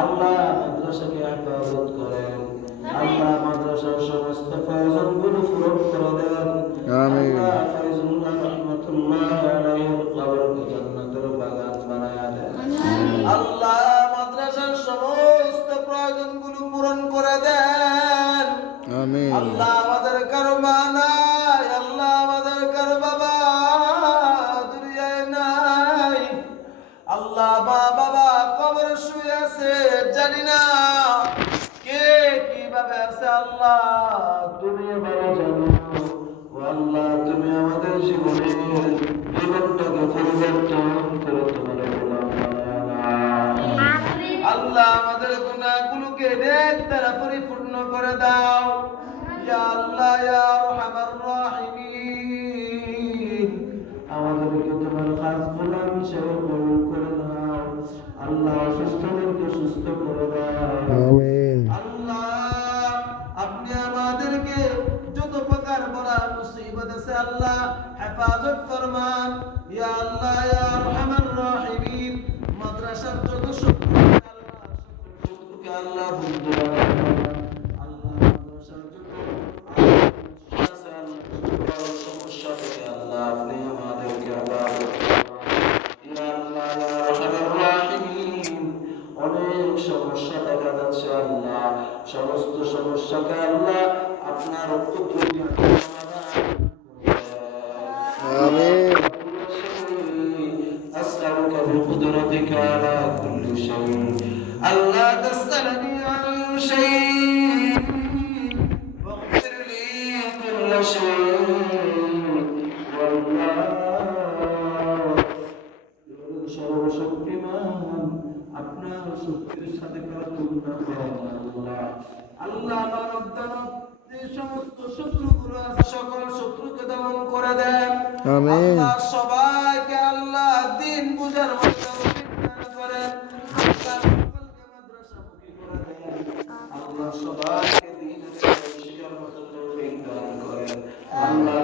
আল্লাহ মাদ্রাসাকে হেফাজত করেন, আল্লাহ মাদ্রাসার সমস্ত প্রয়োজনগুলো পূরণ করে দেন। আমিন। আল্লাহ ফয়জুল্লাহ রহমাতুল্লাহ আলাইহির কবরকে জান্নাতের বাগান বানায়া দেন। আল্লাহ মাদ্রাসার সমস্ত প্রয়োজনগুলো পূরণ করে দেন। আমিন। আল্লাহ আমাদের কারো মা নাই, আল্লাহ আমাদের কারো বাবা দুনিয়ায় নাই। আল্লাহ মা বাবা কবরে শুয়ে আছে, জানি না কে কিভাবে আছে। আল্লাহ তুমি ভালো জানো। ও আল্লাহ তুমি আমাদের জীবনটাকে পরিবর্তন করে তোমার গোলাম বানায়া দাও। আল্লাহ আমাদের গুনাহগুলোকে নেক দ্বারা পরিপূর্ণ করে দাও। ইয়া আল্লাহ ইয়া আরহামার রাহিমিন, আমাদেরকে তোমার খাস গোলাম হিসেবে কবুল করে নাও। আল্লাহ অসুস্থদেরকে সুস্থ করে দাও। আমিন। আল্লাহ আপনি আমাদেরকে যত প্রকার বলা মুসিবত আছে আল্লাহ হেফাজত ফরমান। ইয়া আল্লাহ ইয়া আরহামার রাহিমিন, মাদ্রাসার যত শত্রু শত্রুকে আল্লাহ বন্ধু আল্লাহ মাদ্রাসার যত আছে আল্লাহ সমস্যা থেকে আল্লাহ আপনি আমাদেরকে হেফাজত ইয়া আল্লাহ ইয়া আরহামার রাহিমিন। অনেক সমস্যা দেখা যাচ্ছে আল্লাহ, সমস্ত সমস্যাকে আল্লাহ আপনার আমিন। أسألك بقدرتك على كل شيء ألا تسألني عن شيء واغفر لي كل شيء والله সর্বশক্তিমান আপনার শক্তির সাথে করা তুলনা করেন আল্লাহ। আল্লাহ মানব দানব যে সমস্ত শত্রুগুলো আছে সকল শত্রুকে দমন করে দেন। আমিন। আল্লাহ সবাইকে আল্লাহ দিন বুঝার মতো তৌফিক দান করেন। আল্লাহ সকলকে মাদ্রাসামুখী করে দেন। আল্লাহ সবাইকে দ্বীনের শিক্ষার মতো তৌফিক দান করেন। আল্লাহ